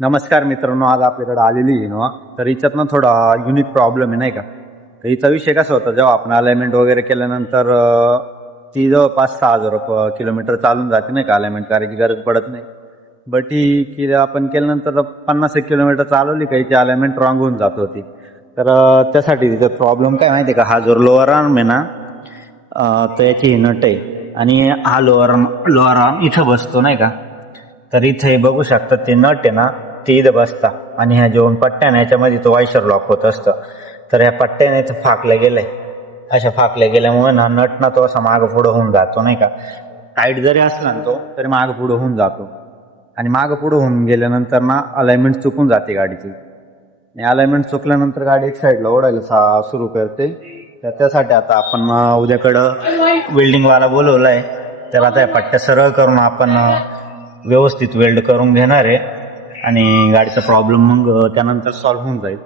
नमस्कार मित्रांनो, आज आपल्याकडे आलेली इनोवा. तर हिच्यातनं थोडा युनिक प्रॉब्लेम आहे नाही का. तर हिचा विषय कसा होता, जेव्हा आपण अलाइनमेंट वगैरे केल्यानंतर ती जवळपास 6,000 किलोमीटर चालून जाते नाही का, अलाइनमेंट करायची गरज पडत नाही. बट ही की आपण केल्यानंतर 50-1 किलोमीटर चालवली का हिची अलाइनमेंट रॉंग होऊन जात होती. तर त्यासाठी तिचा प्रॉब्लेम काय माहिती आहे का, हा जो लोअर आर्म आहे ना, तर याची नट आहे आणि हा लोअर आर्म इथं बसतो नाही का. तर इथे बघू शकता ते नट आहे ना, ते इथं बसता आणि ह्या जेवण पट्ट्या ना याच्यामध्ये तो वायशर लॉक होत असतं. तर ह्या पट्ट्याने इथं फाकल्या गेलाय, अशा फाकल्या गेल्यामुळे ना नट ना तो असा मागं पुढं होऊन जातो नाही का. टाईट जरी असला ना तो तरी मागं पुढं होऊन जातो आणि मागं पुढं होऊन गेल्यानंतर ना अलाइनमेंट चुकून जाते गाडीची. आणि अलाइनमेंट चुकल्यानंतर गाडी एक साईडला ओढायला सुरू करते. तर त्यासाठी आता आपण उद्याकडं वेल्डिंगवाला बोलवला आहे. तर आता या पट्ट्या सरळ करून आपण व्यवस्थित वेल्ड करून घेणार आहे आणि गाडीचा प्रॉब्लेम मग त्यानंतर सॉल्व्ह होऊन जाईल.